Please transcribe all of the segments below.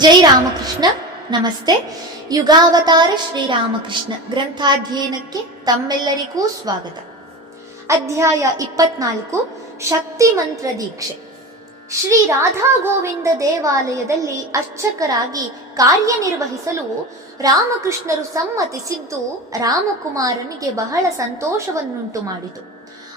ಜೈ ರಾಮಕೃಷ್ಣ. ನಮಸ್ತೆ. ಯುಗಾವತಾರ ಶ್ರೀರಾಮಕೃಷ್ಣ ಗ್ರಂಥಾಧ್ಯಯನಕ್ಕೆ ತಮ್ಮೆಲ್ಲರಿಗೂ ಸ್ವಾಗತ. ಅಧ್ಯಾಯ 24, ಶಕ್ತಿ ಮಂತ್ರ ದೀಕ್ಷೆ. ಶ್ರೀ ರಾಧಾ ಗೋವಿಂದ ದೇವಾಲಯದಲ್ಲಿ ಅರ್ಚಕರಾಗಿ ಕಾರ್ಯನಿರ್ವಹಿಸಲು ರಾಮಕೃಷ್ಣರು ಸಮ್ಮತಿಸಿದ್ದು ರಾಮಕುಮಾರನಿಗೆ ಬಹಳ ಸಂತೋಷವನ್ನುಂಟು ಮಾಡಿತು.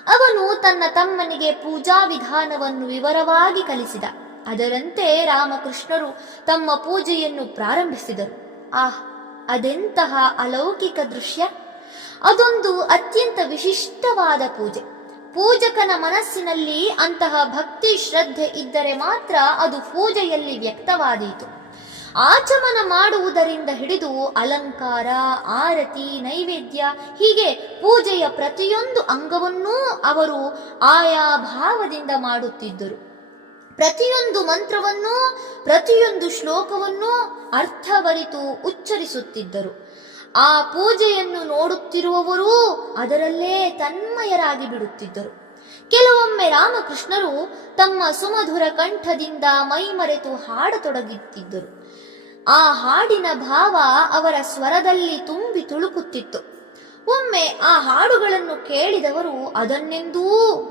ಅವನು ತನ್ನ ತಮ್ಮನಿಗೆ ಪೂಜಾ ವಿಧಾನವನ್ನು ವಿವರವಾಗಿ ಕಲಿಸಿದ. ಅದರಂತೆ ರಾಮಕೃಷ್ಣರು ತಮ್ಮ ಪೂಜೆಯನ್ನು ಪ್ರಾರಂಭಿಸಿದರು. ಅದೆಂತಹ ಅಲೌಕಿಕ ದೃಶ್ಯ! ಅದೊಂದು ಅತ್ಯಂತ ವಿಶಿಷ್ಟವಾದ ಪೂಜೆ. ಪೂಜಕನ ಮನಸ್ಸಿನಲ್ಲಿ ಅಂತಹ ಭಕ್ತಿ ಶ್ರದ್ಧೆ ಇದ್ದರೆ ಮಾತ್ರ ಅದು ಪೂಜೆಯಲ್ಲಿ ವ್ಯಕ್ತವಾದೀತು. ಆಚಮನ ಮಾಡುವುದರಿಂದ ಹಿಡಿದು ಅಲಂಕಾರ, ಆರತಿ, ನೈವೇದ್ಯ ಹೀಗೆ ಪೂಜೆಯ ಪ್ರತಿಯೊಂದು ಅಂಗವನ್ನೂ ಅವರು ಆಯಾ ಭಾವದಿಂದ ಮಾಡುತ್ತಿದ್ದರು. ಪ್ರತಿಯೊಂದು ಮಂತ್ರವನ್ನೂ ಪ್ರತಿಯೊಂದು ಶ್ಲೋಕವನ್ನೂ ಅರ್ಥವರಿತು ಉಚ್ಚರಿಸುತ್ತಿದ್ದರು. ಆ ಪೂಜೆಯನ್ನು ನೋಡುತ್ತಿರುವವರೂ ಅದರಲ್ಲೇ ತನ್ಮಯರಾಗಿ ಬಿಡುತ್ತಿದ್ದರು. ಕೆಲವೊಮ್ಮೆ ರಾಮಕೃಷ್ಣರು ತಮ್ಮ ಸುಮಧುರ ಕಂಠದಿಂದ ಮೈಮರೆತು ಹಾಡತೊಡಗುತ್ತಿದ್ದರು. ಆ ಹಾಡಿನ ಭಾವ ಅವರ ಸ್ವರದಲ್ಲಿ ತುಂಬಿ ತುಳುಕುತ್ತಿತ್ತು. ಒಮ್ಮೆ ಆ ಹಾಡುಗಳನ್ನು ಕೇಳಿದವರು ಅದನ್ನೆಂದೂ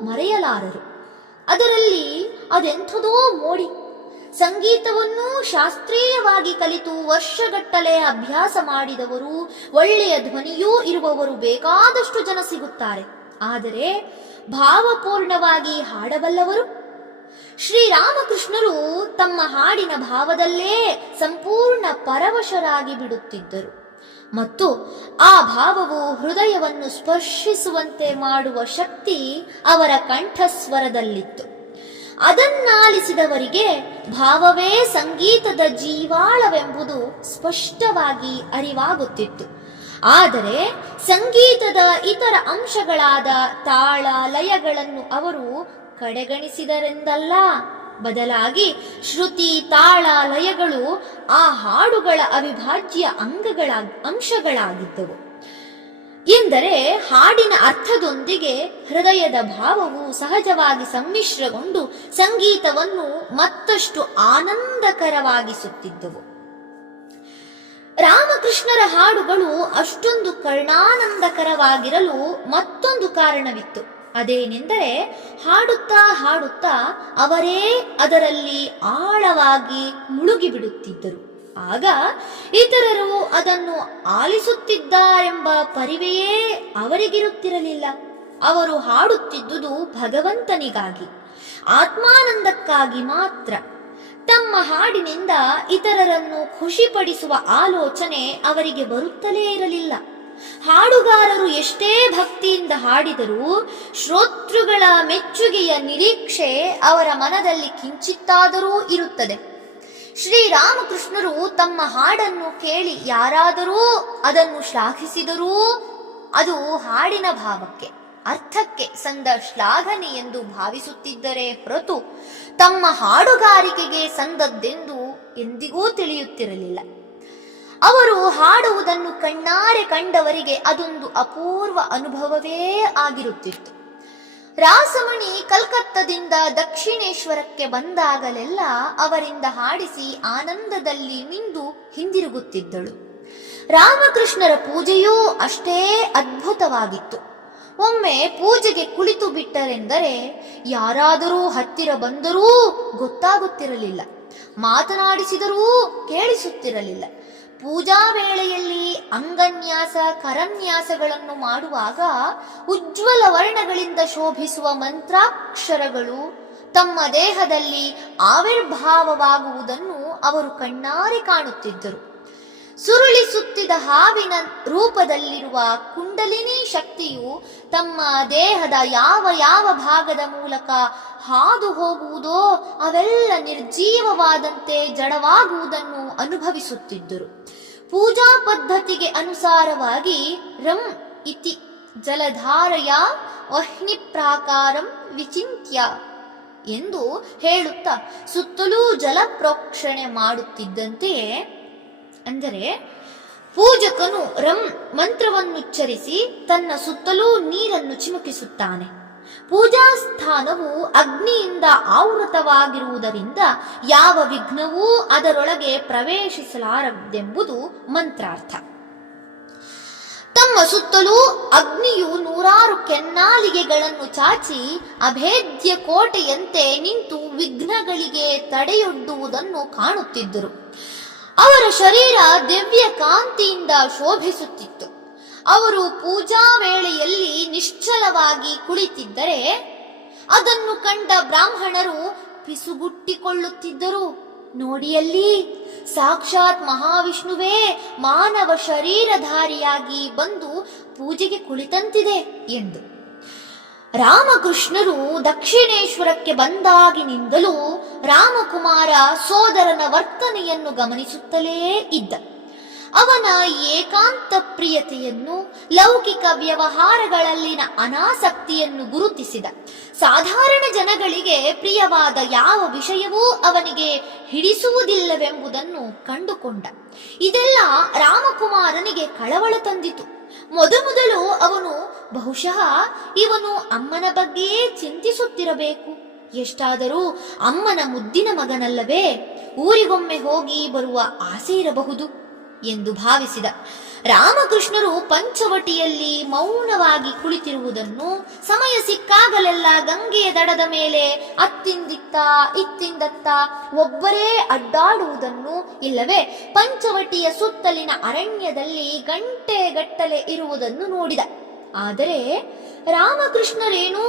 ಮರೆಯಲಾರರು. ಅದರಲ್ಲಿ ಅದೆಂಥದೋ ಮೋಡಿ. ಸಂಗೀತವನ್ನೂ ಶಾಸ್ತ್ರೀಯವಾಗಿ ಕಲಿತು ವರ್ಷಗಟ್ಟಲೆ ಅಭ್ಯಾಸ ಮಾಡಿದವರು, ಒಳ್ಳೆಯ ಧ್ವನಿಯೂ ಇರುವವರು ಬೇಕಾದಷ್ಟು ಜನ ಸಿಗುತ್ತಾರೆ. ಆದರೆ ಭಾವಪೂರ್ಣವಾಗಿ ಹಾಡಬಲ್ಲವರು? ಶ್ರೀರಾಮಕೃಷ್ಣರು ತಮ್ಮ ಹಾಡಿನ ಭಾವದಲ್ಲೇ ಸಂಪೂರ್ಣ ಪರವಶರಾಗಿ ಬಿಡುತ್ತಿದ್ದರು. ಮತ್ತು ಆ ಭಾವವು ಹೃದಯವನ್ನು ಸ್ಪರ್ಶಿಸುವಂತೆ ಮಾಡುವ ಶಕ್ತಿ ಅವರ ಕಂಠಸ್ವರದಲ್ಲಿತ್ತು. ಅದನ್ನಾಲಿಸಿದವರಿಗೆ ಭಾವವೇ ಸಂಗೀತದ ಜೀವಾಳವೆಂಬುದು ಸ್ಪಷ್ಟವಾಗಿ ಅರಿವಾಗುತ್ತಿತ್ತು. ಆದರೆ ಸಂಗೀತದ ಇತರ ಅಂಶಗಳಾದ ತಾಳ, ಲಯಗಳನ್ನು ಅವರು ಕಡೆಗಣಿಸಿದರೆಂದಲ್ಲ, ಬದಲಾಗಿ ಶ್ರುತಿ, ತಾಳ, ಲಯಗಳು ಆ ಹಾಡುಗಳ ಅವಿಭಾಜ್ಯ ಅಂಶಗಳಾಗಿದ್ದವು. ಎಂದರೆ ಹಾಡಿನ ಅರ್ಥದೊಂದಿಗೆ ಹೃದಯದ ಭಾವವು ಸಹಜವಾಗಿ ಸಮ್ಮಿಶ್ರಗೊಂಡು ಸಂಗೀತವನ್ನು ಮತ್ತಷ್ಟು ಆನಂದಕರವಾಗಿಸುತ್ತಿದ್ದವು. ರಾಮಕೃಷ್ಣರ ಹಾಡುಗಳು ಅಷ್ಟೊಂದು ಕರ್ಣಾನಂದಕರವಾಗಿರಲು ಮತ್ತೊಂದು ಕಾರಣವಿತ್ತು. ಅದೇನೆಂದರೆ ಹಾಡುತ್ತಾ ಹಾಡುತ್ತಾ ಅವರೇ ಅದರಲ್ಲಿ ಆಳವಾಗಿ ಮುಳುಗಿಬಿಡುತ್ತಿದ್ದರು. ಆಗ ಇತರರು ಅದನ್ನು ಆಲಿಸುತ್ತಿದ್ದಾರೆಂಬ ಪರಿವೆಯೇ ಅವರಿಗಿರುತ್ತಿರಲಿಲ್ಲ. ಅವರು ಹಾಡುತ್ತಿದ್ದುದು ಭಗವಂತನಿಗಾಗಿ, ಆತ್ಮಾನಂದಕ್ಕಾಗಿ ಮಾತ್ರ. ತಮ್ಮ ಹಾಡಿನಿಂದ ಇತರರನ್ನು ಖುಷಿಪಡಿಸುವ ಆಲೋಚನೆ ಅವರಿಗೆ ಬರುತ್ತಲೇ ಇರಲಿಲ್ಲ. ಹಾಡುಗಾರರು ಎಷ್ಟೇ ಭಕ್ತಿಯಿಂದ ಹಾಡಿದರೂ ಶ್ರೋತೃಗಳ ಮೆಚ್ಚುಗೆಯ ನಿರೀಕ್ಷೆ ಅವರ ಮನದಲ್ಲಿ ಕಿಂಚಿತ್ತಾದರೂ ಇರುತ್ತದೆ. ಶ್ರೀರಾಮಕೃಷ್ಣರು ತಮ್ಮ ಹಾಡನ್ನು ಕೇಳಿ ಯಾರಾದರೂ ಅದನ್ನು ಶ್ಲಾಘಿಸಿದರೂ ಅದು ಹಾಡಿನ ಭಾವಕ್ಕೆ, ಅರ್ಥಕ್ಕೆ ಸಂದ ಶ್ಲಾಘನೆ ಎಂದು ಭಾವಿಸುತ್ತಿದ್ದರೆ ಹೊರತು ತಮ್ಮ ಹಾಡುಗಾರಿಕೆಗೆ ಸಂದದ್ದೆಂದು ಎಂದಿಗೂ ತಿಳಿಯುತ್ತಿರಲಿಲ್ಲ. ಅವರು ಹಾಡುವುದನ್ನು ಕಣ್ಣಾರೆ ಕಂಡವರಿಗೆ ಅದೊಂದು ಅಪೂರ್ವ ಅನುಭವವೇ ಆಗಿರುತ್ತಿತ್ತು. ರಾಸಮಣಿ ಕಲ್ಕತ್ತದಿಂದ ದಕ್ಷಿಣೇಶ್ವರಕ್ಕೆ ಬಂದಾಗಲೆಲ್ಲ ಅವರಿಂದ ಹಾಡಿಸಿ ಆನಂದದಲ್ಲಿ ಮಿಂದು ಹಿಂದಿರುಗುತ್ತಿದ್ದಳು. ರಾಮಕೃಷ್ಣರ ಪೂಜೆಯೂ ಅಷ್ಟೇ ಅದ್ಭುತವಾಗಿತ್ತು. ಒಮ್ಮೆ ಪೂಜೆಗೆ ಕುಳಿತು ಬಿಟ್ಟರೆಂದರೆ ಯಾರಾದರೂ ಹತ್ತಿರ ಬಂದರೂ ಗೊತ್ತಾಗುತ್ತಿರಲಿಲ್ಲ, ಮಾತನಾಡಿಸಿದರೂ ಕೇಳಿಸುತ್ತಿರಲಿಲ್ಲ. ಪೂಜಾ ವೇಳೆಯಲ್ಲಿ ಅಂಗನ್ಯಾಸ, ಕರನ್ಯಾಸಗಳನ್ನು ಮಾಡುವಾಗ ಉಜ್ವಲ ವರ್ಣಗಳಿಂದ ಶೋಭಿಸುವ ಮಂತ್ರಾಕ್ಷರಗಳು ತಮ್ಮ ದೇಹದಲ್ಲಿ ಆವಿರ್ಭಾವವಾಗುವುದನ್ನು ಅವರು ಕಣ್ಣಾರೆ ಕಾಣುತ್ತಿದ್ದರು. ಸುರುಳಿಸುತ್ತಿದ್ದ ಹಾವಿನ ರೂಪದಲ್ಲಿರುವ ಕುಂಡಲಿನಿ ಶಕ್ತಿಯು ತಮ್ಮ ದೇಹದ ಯಾವ ಯಾವ ಭಾಗದ ಮೂಲಕ ಹಾದು ಹೋಗುವುದೋ ಅವೆಲ್ಲ ನಿರ್ಜೀವವಾದಂತೆ ಜಡವಾಗುವುದನ್ನು ಅನುಭವಿಸುತ್ತಿದ್ದರು. ಪೂಜಾ ಪದ್ಧತಿಗೆ ಅನುಸಾರವಾಗಿ ರಂ ಇತಿ ಜಲಧಾರಯ ವಹ್ನಿ ಪ್ರಾಕಾರಂ ವಿಚಿಂತ್ಯ ಎಂದು ಹೇಳುತ್ತಾ ಸುತ್ತಲೂ ಜಲ ಪ್ರೋಕ್ಷಣೆ ಮಾಡುತ್ತಿದ್ದಂತೆಯೇ, ಅಂದರೆ ಪೂಜಕನು ರಂ ಮಂತ್ರವನ್ನುಚ್ಚರಿಸಿ ತನ್ನ ಸುತ್ತಲೂ ನೀರನ್ನು ಚಿಮುಕಿಸುತ್ತಾನೆ. ಪೂಜಾ ಸ್ಥಾನವು ಅಗ್ನಿಯಿಂದ ಆವೃತವಾಗಿರುವುದರಿಂದ ಯಾವ ವಿಘ್ನವೂ ಅದರೊಳಗೆ ಪ್ರವೇಶಿಸಲಾರದೆಂಬುದು ಮಂತ್ರಾರ್ಥ. ತಮ್ಮ ಸುತ್ತಲೂ ಅಗ್ನಿಯು 100 ಕೆನ್ನಾಲಿಗೆಗಳನ್ನು ಚಾಚಿ ಅಭೇದ್ಯ ಕೋಟೆಯಂತೆ ನಿಂತು ವಿಘ್ನಗಳಿಗೆ ತಡೆಯೊಡ್ಡುವುದನ್ನು ಕಾಣುತ್ತಿದ್ದರು. ಅವರ ಶರೀರ ದಿವ್ಯ ಕಾಂತಿಯಿಂದ ಶೋಭಿಸುತ್ತಿತ್ತು. ಅವರು ಪೂಜಾ ವೇಳೆಯಲ್ಲಿ ನಿಶ್ಚಲವಾಗಿ ಕುಳಿತಿದ್ದರೆ ಅದನ್ನು ಕಂಡ ಬ್ರಾಹ್ಮಣರು ಪಿಸುಗುಟ್ಟಿಕೊಳ್ಳುತ್ತಿದ್ದರು. ನೋಡಿಯಲ್ಲಿ, ಸಾಕ್ಷಾತ್ ಮಹಾವಿಷ್ಣುವೇ ಮಾನವ ಶರೀರಧಾರಿಯಾಗಿ ಬಂದು ಪೂಜೆಗೆ ಕುಳಿತಂತಿದೆ ಎಂದು. ರಾಮಕೃಷ್ಣರು ದಕ್ಷಿಣೇಶ್ವರಕ್ಕೆ ಬಂದಾಗಿನಿಂದಲೂ ರಾಮಕುಮಾರ ಸೋದರನ ವರ್ತನೆಯನ್ನು ಗಮನಿಸುತ್ತಲೇ ಇದ್ದ. ಅವನ ಏಕಾಂತ ಪ್ರಿಯತೆಯನ್ನು, ಲೌಕಿಕ ವ್ಯವಹಾರಗಳಲ್ಲಿನ ಅನಾಸಕ್ತಿಯನ್ನು ಗುರುತಿಸಿದ. ಸಾಧಾರಣ ಜನಗಳಿಗೆ ಪ್ರಿಯವಾದ ಯಾವ ವಿಷಯವೂ ಅವನಿಗೆ ಹಿಡಿಸುವುದಿಲ್ಲವೆಂಬುದನ್ನು ಕಂಡುಕೊಂಡ. ಇದೆಲ್ಲ ರಾಮಕುಮಾರನಿಗೆ ಕಳವಳ ತಂದಿತು. ಮೊದಲು ಅವನು ಬಹುಶಃ ಇವನು ಅಮ್ಮನ ಬಗ್ಗೆಯೇ ಚಿಂತಿಸುತ್ತಿರಬೇಕು, ಎಷ್ಟಾದರೂ ಅಮ್ಮನ ಮುದ್ದಿನ ಮಗನಲ್ಲವೇ, ಊರಿಗೊಮ್ಮೆ ಹೋಗಿ ಬರುವ ಆಸೆ ಇರಬಹುದು ಎಂದು ಭಾವಿಸಿದ. ರಾಮಕೃಷ್ಣರು ಪಂಚವಟಿಯಲ್ಲಿ ಮೌನವಾಗಿ ಕುಳಿತಿರುವುದನ್ನು, ಸಮಯ ಸಿಕ್ಕಾಗಲೆಲ್ಲ ಗಂಗೆಯ ದಡದ ಮೇಲೆ ಅತ್ತಿಂದಿತ್ತ ಇತ್ತಿಂದತ್ತ ಒಬ್ಬರೇ ಅಡ್ಡಾಡುವುದನ್ನು, ಇಲ್ಲವೇ ಪಂಚವಟಿಯ ಸುತ್ತಲಿನ ಅರಣ್ಯದಲ್ಲಿ ಗಂಟೆಗಟ್ಟಲೆ ಇರುವುದನ್ನು ನೋಡಿದ. ಆದರೆ ರಾಮಕೃಷ್ಣರೇನೂ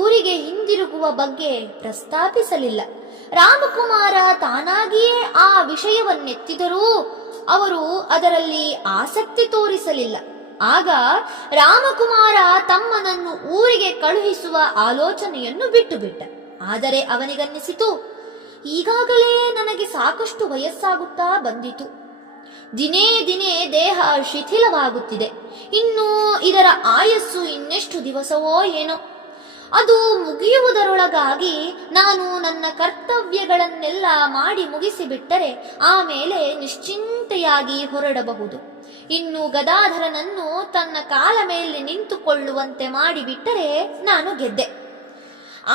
ಊರಿಗೆ ಹಿಂದಿರುಗುವ ಬಗ್ಗೆ ಪ್ರಸ್ತಾಪಿಸಲಿಲ್ಲ. ರಾಮಕುಮಾರ ತಾನಾಗಿಯೇ ಆ ವಿಷಯವನ್ನೆತ್ತಿದರೂ ಅವರು ಅದರಲ್ಲಿ ಆಸಕ್ತಿ ತೋರಿಸಲಿಲ್ಲ. ಆಗ ರಾಮಕುಮಾರ ತಮ್ಮನನ್ನು ಊರಿಗೆ ಕಳುಹಿಸುವ ಆಲೋಚನೆಯನ್ನು ಬಿಟ್ಟುಬಿಟ್ಟ. ಆದರೆ ಅವನಿಗನ್ನಿಸಿತು, ಈಗಾಗಲೇ ನನಗೆ ಸಾಕಷ್ಟು ವಯಸ್ಸಾಗುತ್ತಾ ಬಂದಿತು. ದಿನೇ ದಿನೇ ದೇಹ ಶಿಥಿಲವಾಗುತ್ತಿದೆ. ಇನ್ನು ಇದರ ಆಯಸ್ಸು ಇನ್ನೆಷ್ಟು ದಿವಸವೋ ಏನೋ. ಅದು ಮುಗಿಯುವುದರೊಳಗಾಗಿ ನಾನು ನನ್ನ ಕರ್ತವ್ಯಗಳನ್ನೆಲ್ಲ ಮಾಡಿ ಮುಗಿಸಿಬಿಟ್ಟರೆ ಆಮೇಲೆ ನಿಶ್ಚಿಂತೆಯಾಗಿ ಹೊರಡಬಹುದು. ಇನ್ನು ಗದಾಧರನನ್ನು ತನ್ನ ಕಾಲ ಮೇಲೆ ನಿಂತುಕೊಳ್ಳುವಂತೆ ಮಾಡಿಬಿಟ್ಟರೆ ನಾನು ಗೆದ್ದೆ.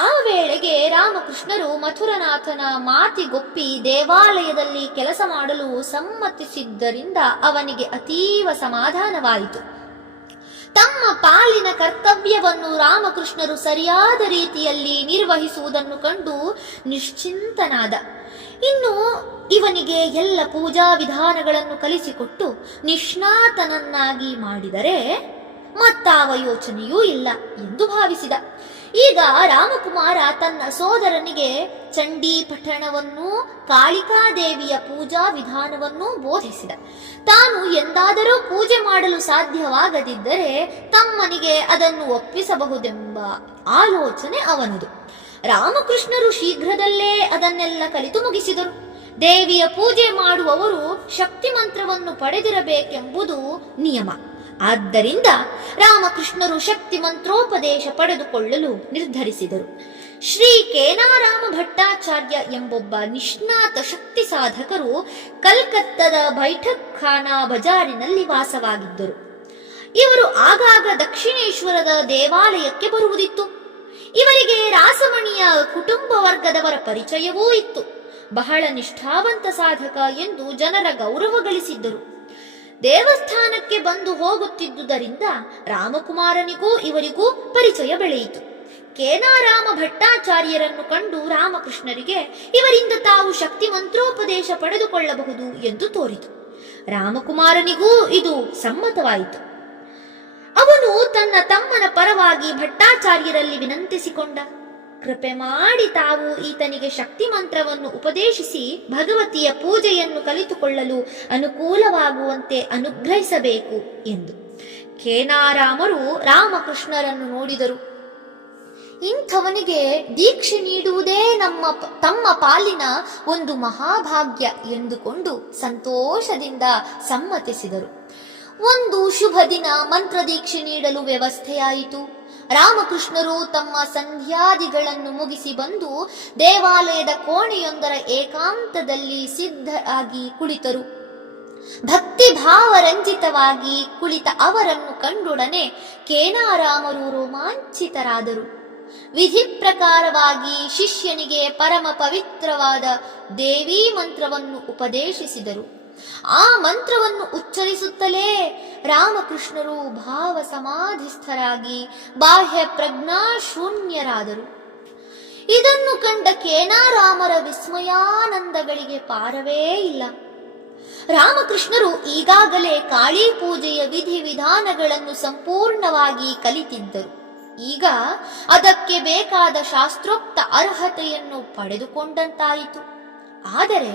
ಆ ವೇಳೆಗೆ ರಾಮಕೃಷ್ಣರು ಮಥುರನಾಥನ ಮಾತಿಗೊಪ್ಪಿ ದೇವಾಲಯದಲ್ಲಿ ಕೆಲಸ ಮಾಡಲು ಸಮ್ಮತಿಸಿದ್ದರಿಂದ ಅವನಿಗೆ ಅತೀವ ಸಮಾಧಾನವಾಯಿತು. ತಮ್ಮ ಪಾಲಿನ ಕರ್ತವ್ಯವನ್ನು ರಾಮಕೃಷ್ಣರು ಸರಿಯಾದ ರೀತಿಯಲ್ಲಿ ನಿರ್ವಹಿಸುವುದನ್ನು ಕಂಡು ನಿಶ್ಚಿಂತನಾದ. ಇನ್ನು ಇವನಿಗೆ ಎಲ್ಲ ಪೂಜಾ ವಿಧಾನಗಳನ್ನು ಕಲಿಸಿಕೊಟ್ಟು ನಿಷ್ಣಾತನನ್ನಾಗಿ ಮಾಡಿದರೆ ಮತ್ತಾವ ಯೋಚನೆಯೂ ಇಲ್ಲ ಎಂದು ಭಾವಿಸಿದ. ಈಗ ರಾಮಕುಮಾರ ತನ್ನ ಸೋದರನಿಗೆ ಚಂಡೀ ಪಠಣವನ್ನೂ ಕಾಳಿಕಾದೇವಿಯ ಪೂಜಾ ವಿಧಾನವನ್ನೂ ಬೋಧಿಸಿದ. ತಾನು ಎಂದಾದರೂ ಪೂಜೆ ಮಾಡಲು ಸಾಧ್ಯವಾಗದಿದ್ದರೆ ತಮ್ಮನಿಗೆ ಅದನ್ನು ಒಪ್ಪಿಸಬಹುದೆಂಬ ಆಲೋಚನೆ ಅವನದು. ರಾಮಕೃಷ್ಣರು ಶೀಘ್ರದಲ್ಲೇ ಅದನ್ನೆಲ್ಲ ಕಲಿತು ಮುಗಿಸಿದರು. ದೇವಿಯ ಪೂಜೆ ಮಾಡುವವರು ಶಕ್ತಿ ಮಂತ್ರವನ್ನು ಪಡೆದಿರಬೇಕೆಂಬುದು ನಿಯಮ. ಆದ್ದರಿಂದ ರಾಮಕೃಷ್ಣರು ಶಕ್ತಿ ಮಂತ್ರೋಪದೇಶ ಪಡೆದುಕೊಳ್ಳಲು ನಿರ್ಧರಿಸಿದರು. ಶ್ರೀ ಕೇನಾರಾಮ ಭಟ್ಟಾಚಾರ್ಯ ಎಂಬೊಬ್ಬ ನಿಷ್ಣಾತ ಶಕ್ತಿ ಸಾಧಕರು ಕಲ್ಕತ್ತದ ಬೈಠಕ್ ಖಾನಾ ಬಜಾರಿನಲ್ಲಿ ವಾಸವಾಗಿದ್ದರು. ಇವರು ಆಗಾಗ ದಕ್ಷಿಣೇಶ್ವರದ ದೇವಾಲಯಕ್ಕೆ ಬರುವುದಿತ್ತು. ಇವರಿಗೆ ರಾಸಮಣಿಯ ಕುಟುಂಬ ವರ್ಗದವರ ಪರಿಚಯವೂ ಇತ್ತು. ಬಹಳ ನಿಷ್ಠಾವಂತ ಸಾಧಕ ಎಂದು ಜನರ ಗೌರವ ಗಳಿಸಿದ್ದರು. ದೇವಸ್ಥಾನಕ್ಕೆ ಬಂದು ಹೋಗುತ್ತಿದ್ದುದರಿಂದ ರಾಮಕುಮಾರನಿಗೂ ಇವರಿಗೂ ಪರಿಚಯ ಬೆಳೆಯಿತು. ಕೇನಾರಾಮ ಭಟ್ಟಾಚಾರ್ಯರನ್ನು ಕಂಡು ರಾಮಕೃಷ್ಣರಿಗೆ ಇವರಿಂದ ತಾವು ಶಕ್ತಿ ಮಂತ್ರೋಪದೇಶ ಪಡೆದುಕೊಳ್ಳಬಹುದು ಎಂದು ತೋರಿತು. ರಾಮಕುಮಾರನಿಗೂ ಇದು ಸಮ್ಮತವಾಯಿತು. ಅವನು ತನ್ನ ತಮ್ಮನ ಪರವಾಗಿ ಭಟ್ಟಾಚಾರ್ಯರಲ್ಲಿ ವಿನಂತಿಸಿಕೊಂಡ. ಕೃಪೆ ಮಾಡಿ ತಾವು ಈತನಿಗೆ ಶಕ್ತಿ ಮಂತ್ರವನ್ನು ಉಪದೇಶಿಸಿ ಭಗವತಿಯ ಪೂಜೆಯನ್ನು ಕಲಿತುಕೊಳ್ಳಲು ಅನುಕೂಲವಾಗುವಂತೆ ಅನುಗ್ರಹಿಸಬೇಕು ಎಂದು. ಕೇನಾರಾಮರು ರಾಮಕೃಷ್ಣರನ್ನು ನೋಡಿದರು. ಇಂಥವನಿಗೆ ದೀಕ್ಷೆ ನೀಡುವುದೇ ತಮ್ಮ ಪಾಲಿನ ಒಂದು ಮಹಾಭಾಗ್ಯ ಎಂದುಕೊಂಡು ಸಂತೋಷದಿಂದ ಸಮ್ಮತಿಸಿದರು. ಒಂದು ಶುಭ ದಿನ ಮಂತ್ರದೀಕ್ಷೆ ನೀಡಲು ವ್ಯವಸ್ಥೆಯಾಯಿತು. ರಾಮಕೃಷ್ಣರು ತಮ್ಮ ಸಂಧ್ಯಾದಿಗಳನ್ನು ಮುಗಿಸಿ ಬಂದು ದೇವಾಲಯದ ಕೋಣೆಯೊಂದರ ಏಕಾಂತದಲ್ಲಿ ಸಿದ್ಧರಾಗಿ ಕುಳಿತರು. ಭಕ್ತಿ ಭಾವರಂಜಿತವಾಗಿ ಕುಳಿತ ಅವರನ್ನು ಕಂಡೊಡನೆ ಕೇನಾರಾಮರು ರೋಮಾಂಚಿತರಾದರು. ವಿಧಿ ಪ್ರಕಾರವಾಗಿ ಶಿಷ್ಯನಿಗೆ ಪರಮ ಪವಿತ್ರವಾದ ದೇವಿ ಮಂತ್ರವನ್ನು ಉಪದೇಶಿಸಿದರು. ಆ ಮಂತ್ರವನ್ನು ಉಚ್ಚರಿಸುತ್ತಲೇ ರಾಮಕೃಷ್ಣರು ಭಾವ ಸಮಾಧಿಸ್ಥರಾಗಿ ಬಾಹ್ಯ ಪ್ರಜ್ಞಾ ಶೂನ್ಯರಾದರು. ಇದನ್ನು ಕಂಡ ಕೇನಾರಾಮರ ವಿಸ್ಮಯಾನಂದಗಳಿಗೆ ಪಾರವೇ ಇಲ್ಲ. ರಾಮಕೃಷ್ಣರು ಈಗಾಗಲೇ ಕಾಳಿ ಪೂಜೆಯ ವಿಧಿವಿಧಾನಗಳನ್ನು ಸಂಪೂರ್ಣವಾಗಿ ಕಲಿತಿದ್ದರು. ಈಗ ಅದಕ್ಕೆ ಬೇಕಾದ ಶಾಸ್ತ್ರೋಕ್ತ ಅರ್ಹತೆಯನ್ನು ಪಡೆದುಕೊಂಡಂತಾಯಿತು. ಆದರೆ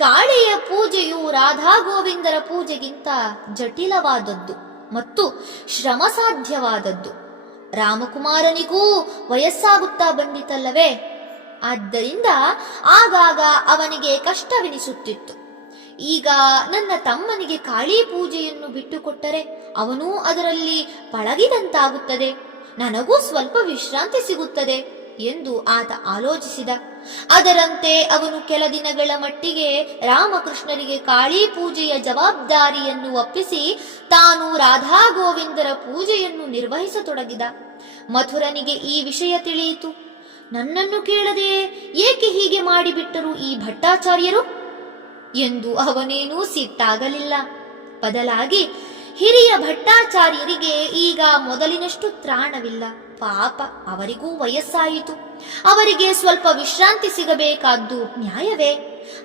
ಕಾಳಿಯ ಪೂಜೆಯು ರಾಧಾ ಗೋವಿಂದರ ಪೂಜೆಗಿಂತ ಜಟಿಲವಾದದ್ದು ಮತ್ತು ಶ್ರಮಸಾಧ್ಯವಾದದ್ದು. ರಾಮಕುಮಾರನಿಗೂ ವಯಸ್ಸಾಗುತ್ತಾ ಬಂದಿತಲ್ಲವೇ, ಆದ್ದರಿಂದ ಆಗಾಗ ಅವನಿಗೆ ಕಷ್ಟವೆನಿಸುತ್ತಿತ್ತು. ಈಗ ನನ್ನ ತಮ್ಮನಿಗೆ ಕಾಳಿ ಪೂಜೆಯನ್ನು ಬಿಟ್ಟುಕೊಟ್ಟರೆ ಅವನೂ ಅದರಲ್ಲಿ ಪಳಗಿದಂತಾಗುತ್ತದೆ, ನನಗೂ ಸ್ವಲ್ಪ ವಿಶ್ರಾಂತಿ ಸಿಗುತ್ತದೆ ಎಂದು ಆತ ಆಲೋಚಿಸಿದ. ಅದರಂತೆ ಅವನು ಕೆಲ ದಿನಗಳ ಮಟ್ಟಿಗೆ ರಾಮಕೃಷ್ಣರಿಗೆ ಕಾಳಿ ಪೂಜೆಯ ಜವಾಬ್ದಾರಿಯನ್ನು ಒಪ್ಪಿಸಿ ತಾನು ರಾಧಾ ಗೋವಿಂದರ ಪೂಜೆಯನ್ನು ನಿರ್ವಹಿಸತೊಡಗಿದ. ಮಥುರನಿಗೆ ಈ ವಿಷಯ ತಿಳಿಯಿತು. ನನ್ನನ್ನು ಕೇಳದೆ ಏಕೆ ಹೀಗೆ ಮಾಡಿಬಿಟ್ಟರು ಈ ಭಟ್ಟಾಚಾರ್ಯರು ಎಂದು ಅವನೇನೂ ಸಿಟ್ಟಾಗಲಿಲ್ಲ. ಬದಲಾಗಿ ಹಿರಿಯ ಭಟ್ಟಾಚಾರ್ಯರಿಗೆ ಈಗ ಮೊದಲಿನಷ್ಟು ತ್ರಾಣವಿಲ್ಲ. ಪಾಪ, ಅವರಿಗೂ ವಯಸ್ಸಾಯಿತು, ಅವರಿಗೆ ಸ್ವಲ್ಪ ವಿಶ್ರಾಂತಿ ಸಿಗಬೇಕಾದ್ದು ನ್ಯಾಯವೇ?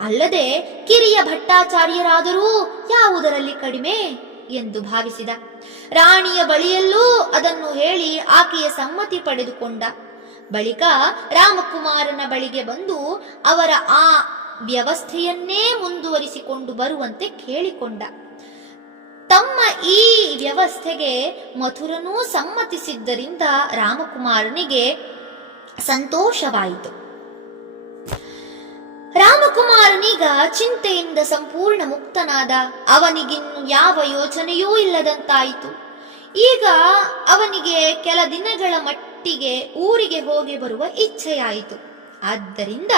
ಅಲ್ಲದೆ ಕಿರಿಯ ಭಟ್ಟಾಚಾರ್ಯರಾದರೂ ಯಾವುದರಲ್ಲಿ ಕಡಿಮೆ ಎಂದು ಭಾವಿಸಿದ. ರಾಣಿಯ ಬಳಿಯಲ್ಲೂ ಅದನ್ನು ಹೇಳಿ ಆಕೆಯ ಸಮ್ಮತಿ ಪಡೆದುಕೊಂಡ. ಬಳಿಕ ರಾಮಕುಮಾರನ ಬಳಿಗೆ ಬಂದು ಅವರ ಆ ವ್ಯವಸ್ಥೆಯನ್ನೇ ಮುಂದುವರಿಸಿಕೊಂಡು ಬರುವಂತೆ ಕೇಳಿಕೊಂಡ. ತಮ್ಮ ಈ ವ್ಯವಸ್ಥೆಗೆ ಮಥುರನೂ ಸಮ್ಮತಿಸಿದ್ದರಿಂದ ರಾಮಕುಮಾರನಿಗೆ ಸಂತೋಷವಾಯಿತು. ರಾಮಕುಮಾರನೀಗ ಚಿಂತೆಯಿಂದ ಸಂಪೂರ್ಣ ಮುಕ್ತನಾದ. ಅವನಿಗಿನ್ನು ಯಾವ ಯೋಚನೆಯೂ ಇಲ್ಲದಂತಾಯಿತು. ಈಗ ಅವನಿಗೆ ಕೆಲ ದಿನಗಳ ಮಟ್ಟಿಗೆ ಊರಿಗೆ ಹೋಗಿ ಬರುವ ಇಚ್ಛೆಯಾಯಿತು. ಆದ್ದರಿಂದ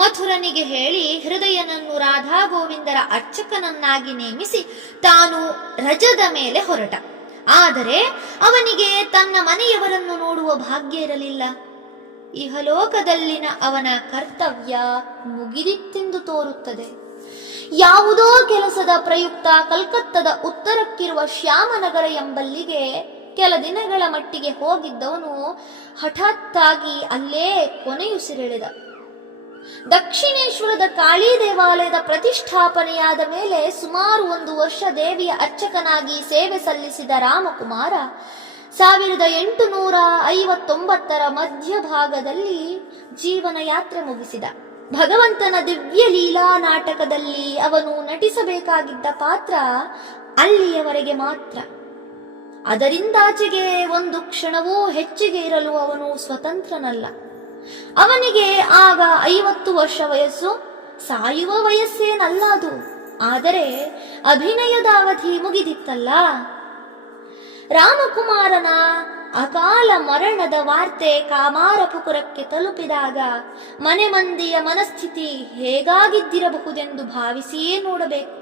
ಮಥುರನಿಗೆ ಹೇಳಿ ಹೃದಯನನ್ನು ರಾಧಾ ಗೋವಿಂದರ ಅರ್ಚಕನನ್ನಾಗಿ ನೇಮಿಸಿ ತಾನು ರಜದ ಮೇಲೆ ಹೊರಟ. ಆದರೆ ಅವನಿಗೆ ತನ್ನ ಮನೆಯವರನ್ನು ನೋಡುವ ಭಾಗ್ಯ ಇರಲಿಲ್ಲ. ಇಹಲೋಕದಲ್ಲಿನ ಅವನ ಕರ್ತವ್ಯ ಮುಗಿದಿತ್ತೆಂದು ತೋರುತ್ತದೆ. ಯಾವುದೋ ಕೆಲಸದ ಪ್ರಯುಕ್ತ ಕಲ್ಕತ್ತದ ಉತ್ತರಕ್ಕಿರುವ ಶ್ಯಾಮನಗರ ಎಂಬಲ್ಲಿಗೆ ಕೆಲ ದಿನಗಳ ಮಟ್ಟಿಗೆ ಹೋಗಿದ್ದವನು ಹಠಾತ್ತಾಗಿ ಅಲ್ಲೇ ಕೊನೆಯುಸಿರೆಳೆದ. ದಕ್ಷಿಣೇಶ್ವರದ ಕಾಳಿ ದೇವಾಲಯದ ಪ್ರತಿಷ್ಠಾಪನೆಯಾದ ಮೇಲೆ ಸುಮಾರು 1 ವರ್ಷ ದೇವಿಯ ಅರ್ಚಕನಾಗಿ ಸೇವೆ ಸಲ್ಲಿಸಿದ ರಾಮಕುಮಾರ 1859ರ ಮಧ್ಯಭಾಗದಲ್ಲಿ ಜೀವನ ಯಾತ್ರೆ ಮುಗಿಸಿದ. ಭಗವಂತನ ದಿವ್ಯ ಲೀಲಾ ನಾಟಕದಲ್ಲಿ ಅವನು ನಟಿಸಬೇಕಾಗಿದ್ದ ಪಾತ್ರ ಅಲ್ಲಿಯವರೆಗೆ ಮಾತ್ರ. ಅದರಿಂದಾಚೆಗೆ ಒಂದು ಕ್ಷಣವೂ ಹೆಚ್ಚಿಗೆ ಇರಲು ಅವನು ಸ್ವತಂತ್ರನಲ್ಲ. ಅವನಿಗೆ ಆಗ 50 ವರ್ಷ ವಯಸ್ಸು. ಸಾಯುವ ವಯಸ್ಸೇನಲ್ಲ ಅದು, ಆದರೆ ಅಭಿನಯದ ಅವಧಿ ಮುಗಿದಿತ್ತಲ್ಲ. ರಾಮಕುಮಾರನ ಅಕಾಲ ಮರಣದ ವಾರ್ತೆ ಕಾಮಾರಪುರಕ್ಕೆ ತಲುಪಿದಾಗ ಮನೆ ಮಂದಿಯ ಮನಸ್ಥಿತಿ ಹೇಗಾಗಿದ್ದಿರಬಹುದೆಂದು ಭಾವಿಸಿಯೇ ನೋಡಬೇಕು.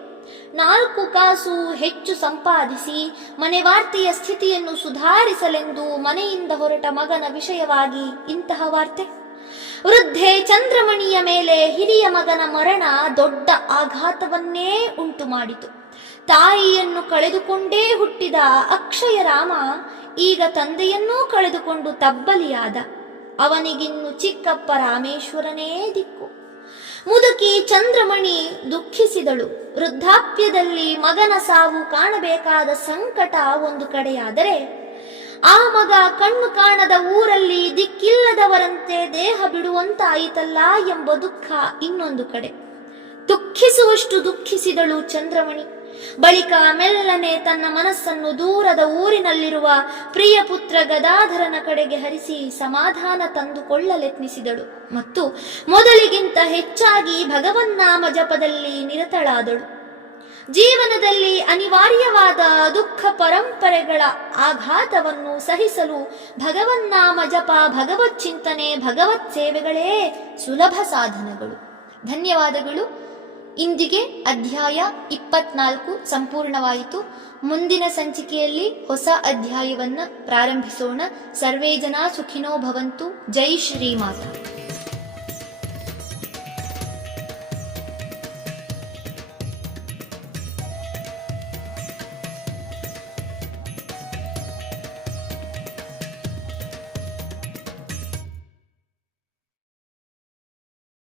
4 ಕಾಸು ಹೆಚ್ಚು ಸಂಪಾದಿಸಿ ಮನೆ ವಾರ್ತೆಯ ಸ್ಥಿತಿಯನ್ನು ಸುಧಾರಿಸಲೆಂದು ಮನೆಯಿಂದ ಹೊರಟ ಮಗನ ವಿಷಯವಾಗಿ ಇಂತಹ ವಾರ್ತೆ. ವೃದ್ಧೆ ಚಂದ್ರಮಣಿಯ ಮೇಲೆ ಹಿರಿಯ ಮಗನ ಮರಣ ದೊಡ್ಡ ಆಘಾತವನ್ನೇ ಉಂಟು ಮಾಡಿತು. ತಾಯಿಯನ್ನು ಕಳೆದುಕೊಂಡೇ ಹುಟ್ಟಿದ ಅಕ್ಷಯರಾಮ ಈಗ ತಂದೆಯನ್ನೂ ಕಳೆದುಕೊಂಡು ತಬ್ಬಲಿಯಾದ. ಅವನಿಗಿನ್ನು ಚಿಕ್ಕಪ್ಪ ರಾಮೇಶ್ವರನೇ ದಿಕ್ಕು. ಮುದುಕಿ ಚಂದ್ರಮಣಿ ದುಃಖಿಸಿದಳು. ವೃದ್ಧಾಪ್ಯದಲ್ಲಿ ಮಗನ ಸಾವು ಕಾಣಬೇಕಾದ ಸಂಕಟ ಒಂದು ಕಡೆಯಾದರೆ, ಆ ಮಗ ಕಣ್ಣು ಕಾಣದ ಊರಲ್ಲಿ ದಿಕ್ಕಿಲ್ಲದವರಂತೆ ದೇಹ ಬಿಡುವಂತಾಯಿತಲ್ಲ ಎಂಬ ದುಃಖ ಇನ್ನೊಂದು ಕಡೆ. ದುಃಖಿಸುವಷ್ಟು ದುಃಖಿಸಿದಳು ಚಂದ್ರಮಣಿ. ಬಳಿಕ ಮೆಲ್ಲನೆ ತನ್ನ ಮನಸ್ಸನ್ನು ದೂರದ ಊರಿನಲ್ಲಿರುವ ಪ್ರಿಯ ಪುತ್ರ ಗದಾಧರನ ಕಡೆಗೆ ಹರಿಸಿ ಸಮಾಧಾನ ತಂದುಕೊಳ್ಳಲೆತ್ನಿಸಿದಳು ಮತ್ತು ಮೊದಲಿಗಿಂತ ಹೆಚ್ಚಾಗಿ ಭಗವನ್ನಾಮ ಜಪದಲ್ಲಿ ನಿರತಳಾದಳು. ಜೀವನದಲ್ಲಿ ಅನಿವಾರ್ಯವಾದ ದುಃಖ ಪರಂಪರೆಗಳ ಆಘಾತವನ್ನು ಸಹಿಸಲು ಭಗವನ್ನಾಮ ಜಪ, ಭಗವತ್ ಚಿಂತನೆ, ಭಗವತ್ ಸೇವೆಗಳೇ ಸುಲಭ ಸಾಧನಗಳು. ಧನ್ಯವಾದಗಳು. ಇಂದಿಗೆ ಅಧ್ಯಾಯ 24 ಸಂಪೂರ್ಣವಾಯಿತು. ಮುಂದಿನ ಸಂಚಿಕೆಯಲ್ಲಿ ಹೊಸ ಅಧ್ಯಾಯವನ್ನು ಪ್ರಾರಂಭಿಸೋಣ. ಸರ್ವೇ ಜನ ಸುಖಿನೋ ಭವಂತು. ಜೈ ಶ್ರೀಮಾತಾ.